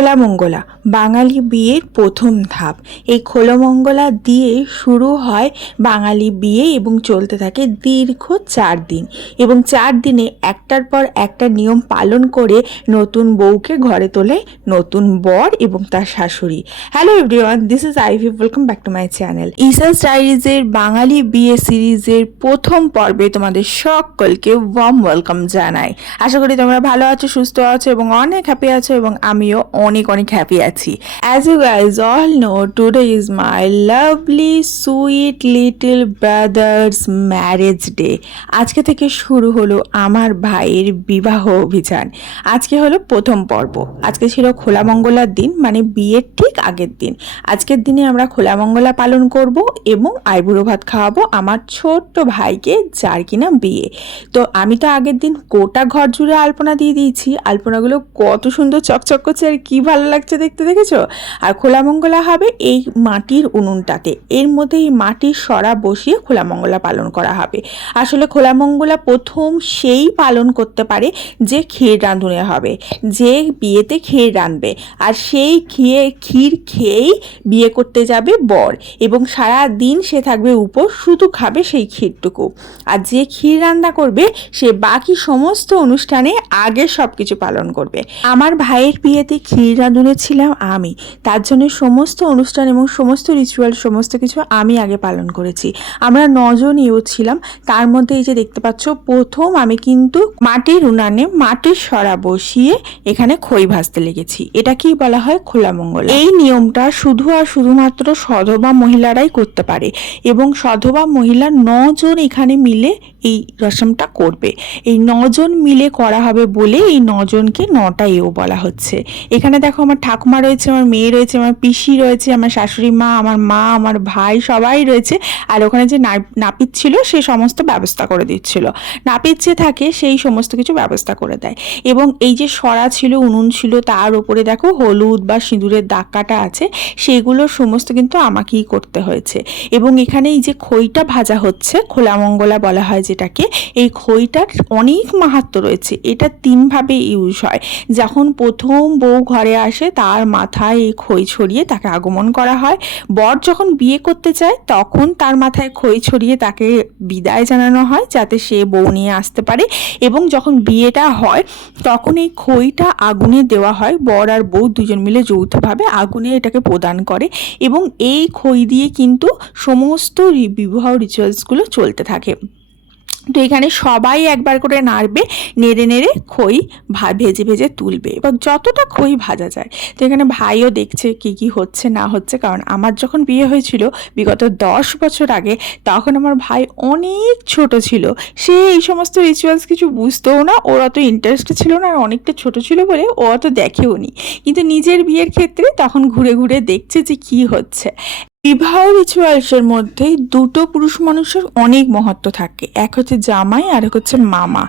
খোলামঙ্গলা বাঙালি বিয়ের প্রথম ধাপ। এই খোলামঙ্গলা দিয়ে শুরু হয় বাঙালি বিয়ে এবং চলতে থাকে দীর্ঘ 4 দিন, এবং 4 দিনে একটার পর একটা নিয়ম পালন করে নতুন বউকে ঘরে তোলে নতুন বর এবং তার শাশুড়ি। Hello everyone, this is Ivy, welcome back to my channel. ইসাস ডায়েরিজের বাঙালি বিয়ে সিরিজের প্রথম পর্বে তোমাদের সকলকে ওয়ার্ম ওয়েলকাম জানাই। আশা করি তোমরা ভালো আছো, সুস্থ আছো এবং অনেক হ্যাপি আছো, এবং আমিও অনেক হ্যাপি আছি। As you guys all know, today is my lovely sweet little brother's marriage day. আজকে থেকে শুরু হলো আমার ভাইয়ের বিবাহ অভিযান। আজকে হলো প্রথম পর্ব। আজকে ছিল খোলামঙ্গলার দিন, মানে বিয়ের ঠিক আগের দিন। আজকের দিনে আমরা খোলামঙ্গলা পালন করব এবং আইবুড়ো ভাত খাওয়াবো আমার ছোট্ট ভাইকে, যার কিনা বিয়ে। তো আমি তো আগের দিন গোটা ঘর জুড়ে আলপনা দিয়ে দিয়েছি। আলপনাগুলো কত সুন্দর চকচক করছে আর কি ভালো লাগছে দেখতে, দেখেছো? আর খোলামঙ্গলা হবে এই মাটির উনুনটাতে। এর মধ্যে এই মাটির সরা বসিয়ে খোলামঙ্গলা পালন করা হবে। আসলে খোলামঙ্গলা প্রথম সেই পালন করতে পারে যে ক্ষীর রাঁধুনে হবে, যে বিয়েতে ক্ষীর রাঁধবে, আর সেই ক্ষীর খেয়েই বিয়ে করতে যাবে বর, এবং সারা দিন সে থাকবে উপোস, শুধু খাবে সেই ক্ষীরটুকু। আর যে ক্ষীর রান্না করবে সে বাকি সমস্ত অনুষ্ঠানে আগে সব কিছু পালন করবে। আমার ভাইয়ের বিয়েতে ক্ষীর রাঁধুনে ছিলাম আমি, তার জন্য সমস্ত অনুষ্ঠান এবং সমস্ত রিচুয়াল সমস্ত কিছু আমি আগে পালন করেছি। আমরা 9 জনইও ছিলাম। তার মধ্যে এই যে দেখতে পাচ্ছ, প্রথম আমি কিন্তু মাটির উনানে মাটির সরা বসিয়ে এখানে খই ভাজতে লেগেছি। এটাকেই বলা হয় খোলামঙ্গলা। এই নিয়মটা শুধু আর শুধুমাত্র সধবা মহিলারাই করতে পারে, এবং সধবা মহিলা 9 জন এখানে মিলে এই রসমটা করবে। এই 9 জন মিলে করা হবে বলে এই 9 জনকে 9টা এও বলা হচ্ছে। এখানে দেখো, আমার ঠাকুমা রয়েছে, আমার মেয়ে রয়েছে, আমার পিসি রয়েছে, আমার শাশুড়ি মা, আমার ভাই, সবাই রয়েছে। আর ওখানে যে নাপিত ছিল সে সমস্ত ব্যবস্থা করে দিচ্ছিল। নাপিত যে থাকে সেই সমস্ত কিছু ব্যবস্থা করে দেয়। এবং এই যে সরা ছিল, উনুন ছিল, তার উপরে দেখো হলুদ বা সিঁদুরের দাগ কাটা আছে, সেগুলো সমস্ত কিন্তু আমাকেই করতে হয়েছে। এবং এখানে এই যে খইটা ভাজা হচ্ছে, খোলামঙ্গলা বলা হয় যেটাকে, এই খইটার অনেক মাহাত্ম্য রয়েছে। এটা 3 ভাবে ইউজ হয়। যখন প্রথম বউ ঘরে আসে তার মাথায় এই খই ছড়িয়ে তাকে আগমন করা হয়। বর যখন বিয়ে করতে চায় তখন তার মাথায় খই ছড়িয়ে তাকে বিদায় জানানো হয়, যাতে সে বউ নিয়ে আসতে পারে। এবং যখন বিয়েটা হয় তখন এই খইটা আগুনে দেওয়া হয়। বর আর বউ দুজন মিলে যৌথভাবে আগুনে এটাকে প্রদান করে, এবং এই খই দিয়ে কিন্তু সমস্ত বিবাহ রিচুয়ালসগুলো চলতে থাকে। তো এখানে সবাই একবার করে নাড়বে, নেড়ে খই ভেজে তুলবে, এবং যতটা খই ভাজা যায়। তো এখানে ভাইও দেখছে কি হচ্ছে না হচ্ছে, কারণ আমার যখন বিয়ে হয়েছিল বিগত 10 বছর আগে, তখন আমার ভাই অনেক ছোট ছিল। সে এই সমস্ত রিচুয়ালস কিছু বুঝতেও না, ওর অত ইন্টারেস্ট ছিল না, আর অনেকটা ছোট ছিল বলে ও অত দেখেও নি। কিন্তু নিজের বিয়ের ক্ষেত্রে তখন ঘুরে দেখছে যে কি হচ্ছে। বিবাহ রিচুয়ালসের মধ্যে 2টো পুরুষ মানুষের অনেক মহত্ব থাকে। এক হচ্ছে জামাই, আর এক হচ্ছে মামা।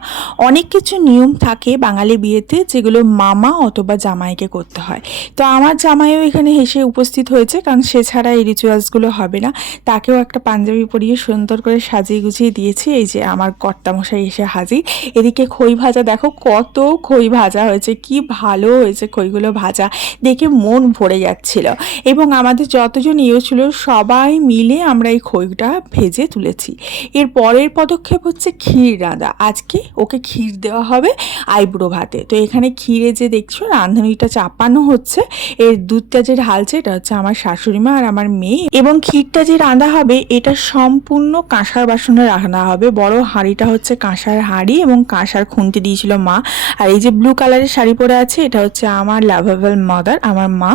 অনেক কিছু নিয়ম থাকে বাঙালি বিয়েতে যেগুলো মামা অথবা জামাইকে করতে হয়। তো আমার জামাইও এখানে হেসে উপস্থিত হয়েছে, কারণ সে ছাড়া এই রিচুয়ালসগুলো হবে না। তাকেও একটা পাঞ্জাবি পরিয়ে সুন্দর করে সাজিয়ে গুছিয়ে দিয়েছি। এই যে আমার কর্তামশাই এসে হাজির। এদিকে খই ভাজা দেখো, কত খই ভাজা হয়েছে, কি ভালো হয়েছে খইগুলো ভাজা, দেখে মন ভরে যাচ্ছিল। এবং আমাদের যতজন ছিল সবাই মিলে আমরা এই খইটা ভেজে তুলেছি। এর পরের পদক্ষেপ হচ্ছে ক্ষীর রাঁধা। আজকে ওকে ক্ষীর দেওয়া হবে আইবুড়ো ভাতে। তো এখানে ক্ষীরে যে দেখছো রাঁধুনিটা চাপানো হচ্ছে, এর দুধটা যে ঢালছে এটা হচ্ছে আমার শাশুড়ি মা আর আমার মেয়ে। এবং ক্ষীরটা যে রাঁধা হবে এটা সম্পূর্ণ কাঁসার বাসনে রান্না হবে। বড় হাঁড়িটা হচ্ছে কাঁসার হাঁড়ি, এবং কাঁসার খুন্তি দিয়েছিল মা। আর এই যে ব্লু কালারের শাড়ি পরে আছে, এটা হচ্ছে আমার লাভেবল মাদার, আমার মা।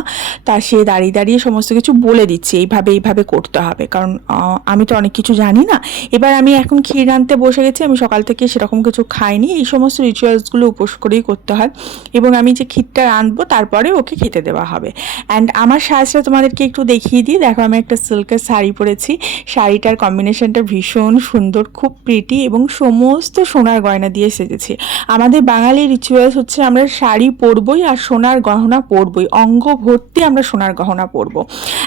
তা সে দাঁড়িয়ে সমস্ত কিছু বলে দিচ্ছে এইভাবে করতে হবে, কারণ আমি তো অনেক কিছু জানি না। এবার আমি এখন ক্ষীর রাঁধতে বসে গেছি। আমি সকাল থেকে সেরকম কিছু খাইনি। এই সমস্ত রিচুয়ালসগুলো উপোস করেই করতে হয়। এবং আমি যে ক্ষীরটা রাঁধবো তারপরে ওকে খেতে দেওয়া হবে। অ্যান্ড আমার সাজটা তোমাদেরকে একটু দেখিয়ে দিই। দেখো, আমি একটা সিল্কের শাড়ি পরেছি। শাড়িটার কম্বিনেশনটা ভীষণ সুন্দর, খুব প্রিটি, এবং সমস্ত সোনার গয়না দিয়ে সেজেছি। আমাদের বাঙালি রিচুয়ালস হচ্ছে আমরা শাড়ি পরবই আর সোনার গহনা পরবই, অঙ্গ ভর্তি আমরা সোনার গহনা পরবো।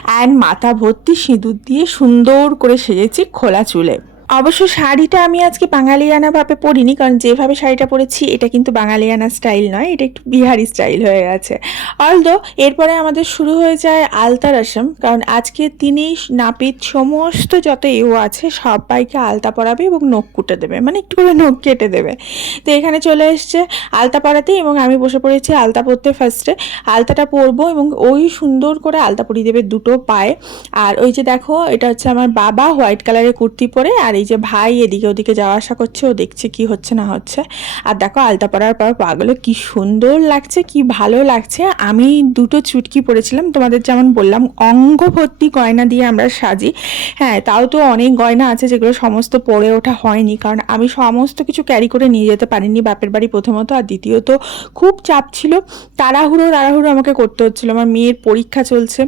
অ্যান্ড মাথা ভর্তি সিঁদুর দিয়ে সুন্দর করে সেজেছি খোলা চুলে। অবশ্য শাড়িটা আমি আজকে বাঙালিয়ানা ভাবে পরিনি, কারণ যেভাবে শাড়িটা পরেছি এটা কিন্তু বাঙালিয়ানা স্টাইল নয়, এটা একটু বিহারি স্টাইল হয়ে গেছে। অলদো এরপরে আমাদের শুরু হয়ে যায় আলতা রসম, কারণ আজকে তিনি নাপিত সমস্ত যত এও আছে সবাইকে আলতা পরাবে এবং নখ কুটে দেবে, মানে একটু করে নখ কেটে দেবে। তো এখানে চলে এসছে আলতা পরাতে এবং আমি বসে পড়েছি আলতা পরতে। ফার্স্টে আলতাটা পরবো এবং ওই সুন্দর করে আলতা পরিয়ে দেবে দুটো পায়ে। আর ওই যে দেখো, এটা হচ্ছে আমার বাবা হোয়াইট কালারের কুর্তি পরে, আর এই যে ভাই এদিকে ওদিকে যাওয়া আসা করছে, ও দেখছে কি হচ্ছে না হচ্ছে। আর দেখো আলতা পরার পর পাগুলো কি সুন্দর লাগছে, কি ভালো লাগছে। আমি দুটো চুটকি পরেছিলাম, তোমাদের যেমন বললাম অঙ্গ ভর্তি গয়না দিয়ে আমরা সাজি। হ্যাঁ, তাও তো অনেক গয়না আছে যেগুলো সমস্ত পরে ওঠা হয়নি, কারণ আমি সমস্ত কিছু ক্যারি করে নিয়ে যেতে পারিনি বাপের বাড়ি প্রথমত, আর দ্বিতীয়ত খুব চাপ ছিল, তাড়াহুড়ো আমাকে করতে হচ্ছিলো। আমার মেয়ের পরীক্ষা চলছে,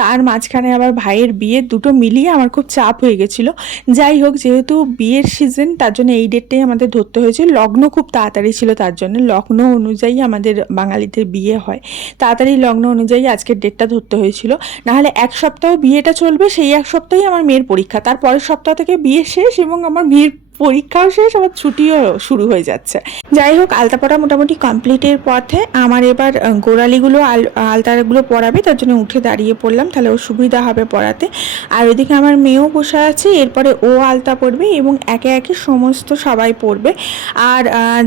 তার মাঝখানে আবার ভাইয়ের বিয়ে, দুটো মিলিয়ে আমার খুব চাপ হয়ে গেছিলো। যাই হোক, যেহেতু বিয়ের সিজন তার জন্য এই ডেটটাই আমাদের ধরতে হয়েছে। লগ্ন খুব তাড়াতাড়ি ছিল, তার জন্য লগ্ন অনুযায়ী আমাদের বাঙালিদের বিয়ে হয়, তাড়াতাড়ি লগ্ন অনুযায়ী আজকের ডেটটা ধরতে হয়েছিল। নাহলে এক সপ্তাহ বিয়েটা চলবে, সেই এক সপ্তাহে আমার মেয়ের পরীক্ষা, তার পরের সপ্তাহ থেকে বিয়ে শেষ এবং আমার মেয়ের পরীক্ষাও শেষ, আবার ছুটিও শুরু হয়ে যাচ্ছে। যাই হোক, আলতা পরা মোটামুটি কমপ্লিটের পথে আমার এবার গোড়ালিগুলো আলতাগুলো পরাবে, তার জন্য উঠে দাঁড়িয়ে পড়লাম, তাহলে ও সুবিধা হবে পরাতে। আর ওইদিকে আমার মেয়েও বসে আছে, এরপরে ও আলতা পরবে এবং একে একে সমস্ত সবাই পরবে। আর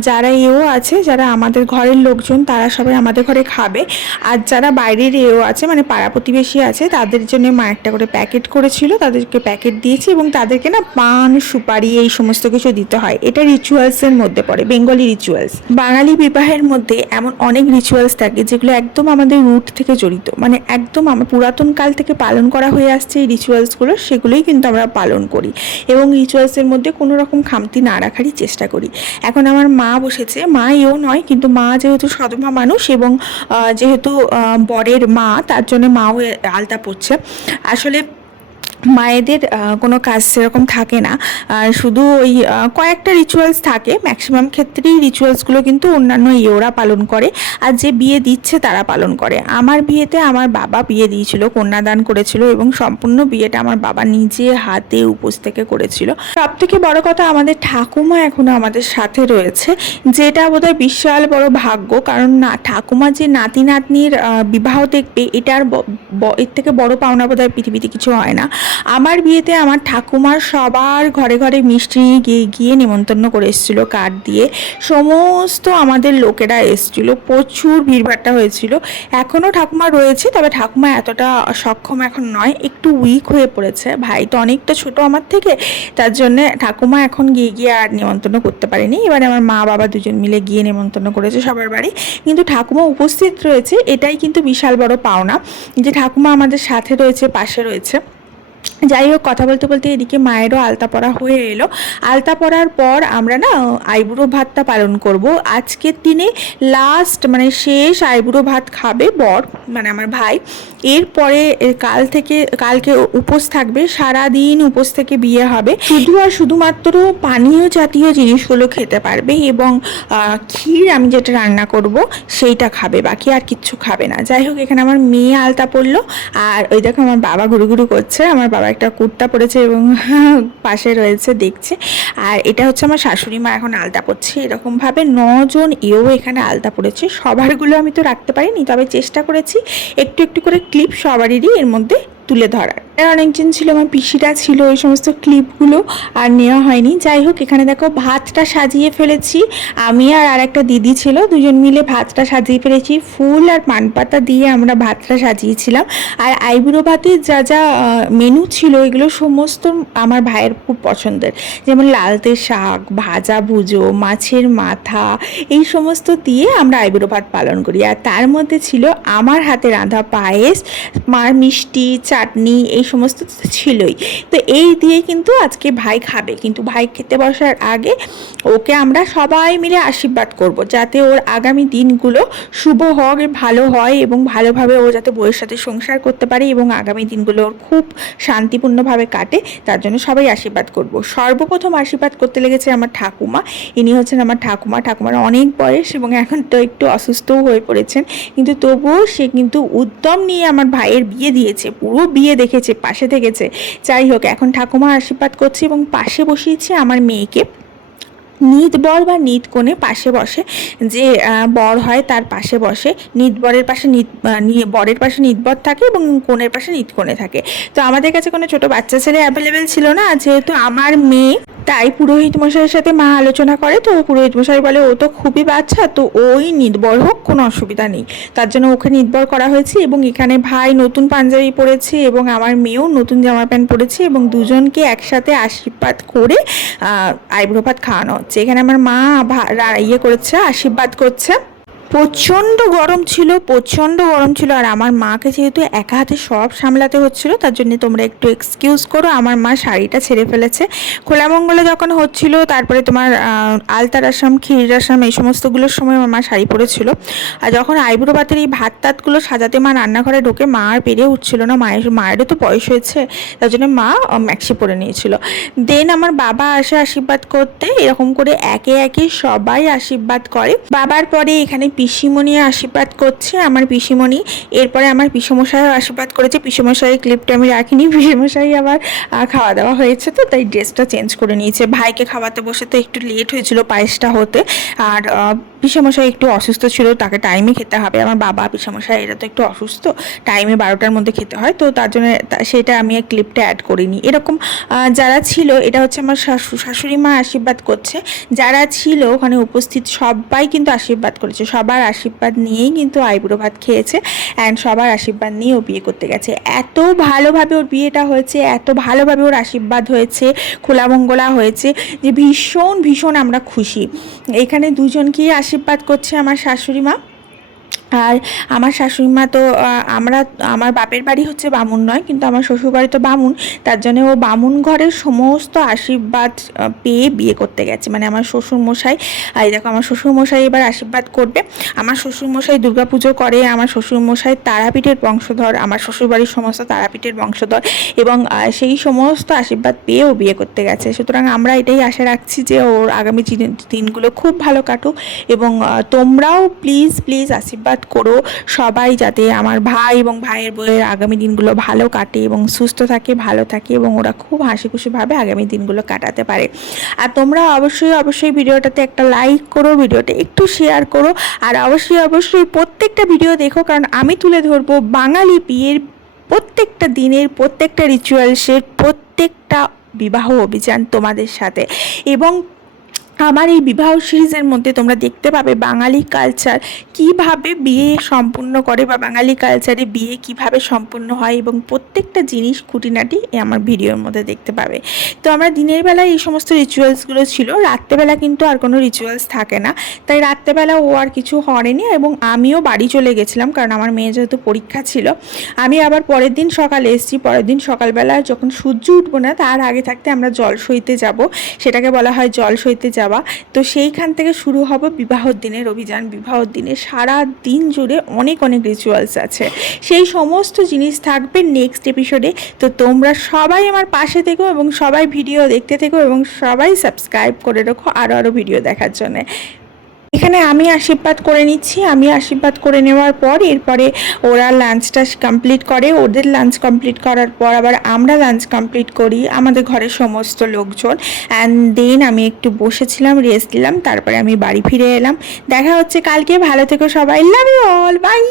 যারা এও আছে, যারা আমাদের ঘরের লোকজন, তারা সবাই আমাদের ঘরে খাবে। আর যারা বাইরের এও আছে, মানে পাড়া প্রতিবেশী আছে, তাদের জন্য মা একটা করে প্যাকেট করেছিল, তাদেরকে প্যাকেট দিয়েছি এবং তাদেরকে না পান সুপারি এই সমস্ত কিছু দিতে হয়। এটা রিচুয়ালসের মধ্যে পড়ে, বেঙ্গলি রিচুয়ালস। বাঙালি বিবাহের মধ্যে এমন অনেক রিচুয়ালস থাকে যেগুলো একদম আমাদের রুট থেকে জড়িত, মানে একদম আমার পুরাতন কাল থেকে পালন করা হয়ে আসছে এই রিচুয়ালসগুলো, সেগুলোই কিন্তু আমরা পালন করি এবং রিচুয়ালসের মধ্যে কোনো রকম খামতি না রাখারই চেষ্টা করি। এখন আমার মা বসেছে, মা এও নয় কিন্তু মা যেহেতু সদমা মানুষ এবং যেহেতু বরের মা, তার জন্য মাও আলতা পরছে। আসলে মায়েদের কোনো কাজ সেরকম থাকে না, শুধু ওই কয়েকটা রিচুয়ালস থাকে, ম্যাক্সিমাম ক্ষেত্রেই রিচুয়ালসগুলো কিন্তু অন্যান্য ইয়েরা পালন করে, আর যে বিয়ে দিচ্ছে তারা পালন করে। আমার বিয়েতে আমার বাবা বিয়ে দিয়েছিল, কন্যাদান করেছিল এবং সম্পূর্ণ বিয়েটা আমার বাবা নিজে হাতে উপোস থেকে করেছিল। সব থেকে বড় কথা, আমাদের ঠাকুমা এখনো আমাদের সাথে রয়েছে, যেটা বোধহয় বিশাল বড় ভাগ্য, কারণ না ঠাকুমা যে নাতি নাতনির বিবাহ দেখবে, এটার এর থেকে বড় পাওনা বোধহয় পৃথিবীতে কিছু হয় না। আমার বিয়েতে আমার ঠাকুমার সবার ঘরে ঘরে মিষ্টি নিয়ে গিয়ে নেমন্তন্ন করে এসেছিলো কার্ড দিয়ে, সমস্ত আমাদের লোকেরা এসেছিলো, প্রচুর ভিড়ভাট্টা হয়েছিল। এখনও ঠাকুমা রয়েছে, তবে ঠাকুমা এতটা সক্ষম এখন নয়, একটু উইক হয়ে পড়েছে। ভাই তো অনেকটা ছোট আমার থেকে, তার জন্যে ঠাকুমা এখন গিয়ে আর নেমন্তন্ন করতে পারেনি। এবারে আমার মা বাবা দুজন মিলে গিয়ে নেমন্তন্ন করেছে সবার বাড়ি, কিন্তু ঠাকুমা উপস্থিত রয়েছে, এটাই কিন্তু বিশাল বড় পাওনা যে ঠাকুমা আমাদের সাথে রয়েছে, পাশে রয়েছে। যাই হোক, কথা বলতে বলতে এদিকে মায়েরও আলতা পরা হয়ে এলো। আলতা পরার পর আমরা না আইবুড়ো ভাতটা পালন করব। আজকের দিনে লাস্ট মানে শেষ আইবুড়ো ভাত খাবে বর, মানে আমার ভাই। এরপরে কালকে উপোস থাকবে, সারাদিন উপোস থেকে বিয়ে হবে। শুধু আর শুধুমাত্র পানীয় জাতীয় জিনিসগুলো খেতে পারবে এবং ক্ষীর আমি যেটা রান্না করব সেইটা খাবে, বাকি আর কিচ্ছু খাবে না। যাই হোক, এখানে আমার মেয়ে আলতা পরলো, আর ওই দেখো আমার বাবা ঘুরু করছে। আমার বাবা একটা কুর্তা পরেছে এবং পাশে রয়েছে, দেখছে। আর এটা হচ্ছে আমার শাশুড়ি মা এখন আলতা পরছে। এরকমভাবে 9 জন এও এখানে আলতা পরেছে। সবারগুলো আমি তো রাখতে পারিনি, তবে চেষ্টা করেছি একটু একটু করে ক্লিপ সবারই এর মধ্যে তুলে ধরার। অনেকজন ছিল, আমার পিসিরা ছিল, ওই সমস্ত ক্লিপগুলো আর নেওয়া হয়নি। যাই হোক, এখানে দেখো ভাতটা সাজিয়ে ফেলেছি, আমি আর একটা দিদি ছিল, দুজন মিলে ভাতটা সাজিয়ে ফেলেছি। ফুল আর পান পাতা দিয়ে আমরা ভাতটা সাজিয়েছিলাম। আর আইবুড়ো ভাতের যা যা মেনু ছিল, এগুলো সমস্ত আমার ভাইয়ের খুব পছন্দের, যেমন লালতে শাক, ভাজা ভুজো, মাছের মাথা, এই সমস্ত দিয়ে আমরা আইবুড়ো ভাত পালন করি। আর তার মধ্যে ছিল আমার হাতে রাঁধা পায়েস, মার মিষ্টি, চাটনি, এই সমস্ত ছিলই। তো এই দিয়ে কিন্তু আজকে ভাই খাবে, কিন্তু ভাই খেতে বসার আগে ওকে আমরা সবাই মিলে আশীর্বাদ করব, যাতে ওর আগামী দিনগুলো শুভ হোক, ভালো হয় এবং ভালোভাবে ও যাতে বউয়ের সাথে সংসার করতে পারে এবং আগামী দিনগুলো ওর খুব শান্তিপূর্ণভাবে কাটে, তার জন্য সবাই আশীর্বাদ করব। সর্বপ্রথম আশীর্বাদ করতে লেগেছে আমার ঠাকুমা। ইনি হচ্ছেন আমার ঠাকুমা। ঠাকুমার অনেক বয়স এবং এখন তো একটু অসুস্থও হয়ে পড়েছেন, কিন্তু তবুও সে কিন্তু উদ্যম নিয়ে আমার ভাইয়ের বিয়ে দিয়েছে, পুরো বিয়ে দেখেছে পাশে থেকেছে। যাই হোক, এখন ঠাকুমা আশীর্বাদ করছে এবং পাশে বসিয়েছি আমার মেয়েকে। নিত বর বা নিত কোণে পাশে বসে, যে বর হয় তার পাশে বসে। নিত বরের পাশে বরের পাশে নিত বর থাকে এবং কোণের পাশে নিত কোণে থাকে। তো আমাদের কাছে কোনো ছোট বাচ্চা ছেলে অ্যাভেলেবেল ছিল না, যেহেতু আমার মেয়ে, তাই পুরোহিত মশাইয়ের সাথে মা আলোচনা করে। তো পুরোহিত মশাই বলে ও তো খুবই বাচ্চা, তো ওই নির্ভর হোক, কোনো অসুবিধা নেই। তার জন্য ওকে নির্ভর করা হয়েছে। এবং এখানে ভাই নতুন পাঞ্জাবি পরেছে এবং আমার মেয়েও নতুন জামা প্যান্ট পরেছে এবং দুজনকে একসাথে আশীর্বাদ করে আইব্রো ভাত খাওয়ানো হচ্ছে। এখানে আমার মা করেছে, আশীর্বাদ করছে। প্রচণ্ড গরম ছিল, প্রচণ্ড গরম ছিল। আর আমার মাকে যেহেতু একা হাতে সব সামলাতে হচ্ছিল, তার জন্য তোমরা একটু এক্সকিউজ করো। আমার মা শাড়িটা ছেড়ে ফেলেছে। খোলামঙ্গলে যখন হচ্ছিল, তারপরে তোমার আলতার আসাম, ক্ষীর আসাম, এই সমস্তগুলোর সময় আমার মা শাড়ি পরেছিল। আর যখন আইবুড়ো ভাতের এই ভাত টাতগুলো সাজাতে মা রান্নাঘরে ঢোকে, মা আর পেরে উঠছিল না। মায়েরও তো বয়স হয়েছে, তার জন্য মা ম্যাক্সি পরে নিয়েছিল। দেন আমার বাবা আসে আশীর্বাদ করতে। এরকম করে একে একে সবাই আশীর্বাদ করে। বাবার পরে এখানে পিসিমণি আশীর্বাদ করছে, আমার পিসিমণি। এরপরে আমার পিসমশাইও আশীর্বাদ করেছে। পিসমশাইয়ের ক্লিপটা আমি রাখিনি। পিসমশাই আবার খাওয়া দাওয়া হয়েছে, তো তাই ড্রেসটা চেঞ্জ করে নিয়েছে। ভাইকে খাওয়াতে বসে তো একটু লেট হয়েছিল পায়েসটা হতে। আর পিসমশাই একটু অসুস্থ ছিল, তাকে টাইমে খেতে হবে। আমার বাবা পিসমশাই এরা তো একটু অসুস্থ, টাইমে 12টার মধ্যে খেতে হয়, তো তার জন্য সেটা আমি ক্লিপটা অ্যাড করিনি। এরকম যারা ছিল, এটা হচ্ছে আমার শাশুড়ি মা আশীর্বাদ করছে। যারা ছিল ওখানে উপস্থিত সবাই কিন্তু আশীর্বাদ করেছে। সবার আশীর্বাদ নিয়েই কিন্তু আইবুড়ো ভাত খেয়েছে, অ্যান্ড সবার আশীর্বাদ নিয়ে ও বিয়ে করতে গেছে। এত ভালোভাবে ওর বিয়েটা হয়েছে, এত ভালোভাবে ওর আশীর্বাদ হয়েছে, খোলামঙ্গলা হয়েছে, যে ভীষণ ভীষণ আমরা খুশি। এখানে দুজনকেই আশীর্বাদ করছে আমার শাশুড়ি মা। আর আমার শাশুড়ি মা তো আমার বাপের বাড়ি হচ্ছে বামুন নয়, কিন্তু আমার শ্বশুর বাড়ি তো বামুন, তার জন্য ও বামুন ঘরের সমস্ত আশীর্বাদ পেয়ে বিয়ে করতে গেছে। মানে আমার শ্বশুরমশাই, এই দেখো আমার শ্বশুরমশাই এবার আশীর্বাদ করবে। আমার শ্বশুরমশাই দুর্গাপুজো করে, আমার শ্বশুরমশাই তারাপীঠের বংশধর, আমার শ্বশুরবাড়ির সমস্ত তারাপীঠের বংশধর, এবং সেই সমস্ত আশীর্বাদ পেয়ে ও বিয়ে করতে গেছে। সুতরাং আমরা এটাই আশা রাখছি যে ওর আগামী দিনগুলো খুব ভালো কাটুক। এবং তোমরাও প্লিজ প্লিজ আশীর্বাদ করো সবাই, যাতে আমার ভাই এবং ভাইয়ের বউয়ের আগামী দিনগুলো ভালো কাটে এবং সুস্থ থাকে, ভালো থাকে, এবং ওরা খুব হাসি খুশিভাবে আগামী দিনগুলো কাটাতে পারে। আর তোমরা অবশ্যই অবশ্যই ভিডিওটাতে একটা লাইক করো, ভিডিওটা একটু শেয়ার করো, আর অবশ্যই অবশ্যই প্রত্যেকটা ভিডিও দেখো, কারণ আমি তুলে ধরবো বাঙালি বিয়ের প্রত্যেকটা দিনের, প্রত্যেকটা রিচুয়ালসের, প্রত্যেকটা বিবাহ অভিযান তোমাদের সাথে। এবং আমার এই বিবাহ সিরিজের মধ্যে তোমরা দেখতে পাবে বাঙালি কালচার কিভাবে বিয়ে সম্পূর্ণ করে, বা বাঙালি কালচারে বিয়ে কিভাবে সম্পূর্ণ হয়, এবং প্রত্যেকটা জিনিস খুঁটিনাটি আমার ভিডিওর মধ্যে দেখতে পাবে। তো আমরা দিনের বেলায় এই সমস্ত রিচুয়ালসগুলো ছিল, রাত্রেবেলা কিন্তু আর কোনো রিচুয়ালস থাকে না। তাই রাত্রেবেলা ও আর কিছু হয়নি, এবং আমিও বাড়ি চলে গেছিলাম, কারণ আমার মেয়ে যেহেতু পরীক্ষা ছিল। আমি আবার পরের দিন সকালে এসেছি। পরের দিন সকালবেলা যখন সূর্য উঠবো না, তার আগে থাকতে আমরা জল সইতে যাব, সেটাকে বলা হয় জল সইতে যাওয়া। তো সেইখান থেকে শুরু হবে বিবাহর দিনের অভিযান। বিবাহর দিনে সারা দিন জুড়ে অনেক অনেক রিচুয়ালস আছে, সেই সমস্ত জিনিস থাকবে নেক্সট এপিসোডে। তো তোমরা সবাই আমার পাশে থেকো এবং সবাই ভিডিও দেখতে থেকো, এবং সবাই সাবস্ক্রাইব করে রাখো আরও ভিডিও দেখার জন্যে। এখানে আমি আশীর্বাদ করে নিচ্ছি। আমি আশীর্বাদ করে নেওয়ার পর এরপরে ওরা লাঞ্চটা কমপ্লিট করে। ওদের লাঞ্চ কমপ্লিট করার পর আবার আমরা লাঞ্চ কমপ্লিট করি, আমাদের ঘরের সমস্ত লোকজন। অ্যান্ড দেন আমি একটু বসেছিলাম, রেস্ট দিলাম, তারপরে আমি বাড়ি ফিরে এলাম। দেখা হচ্ছে কালকে। ভালো থেকো সবাই, লাভ ইউ অল, বাই।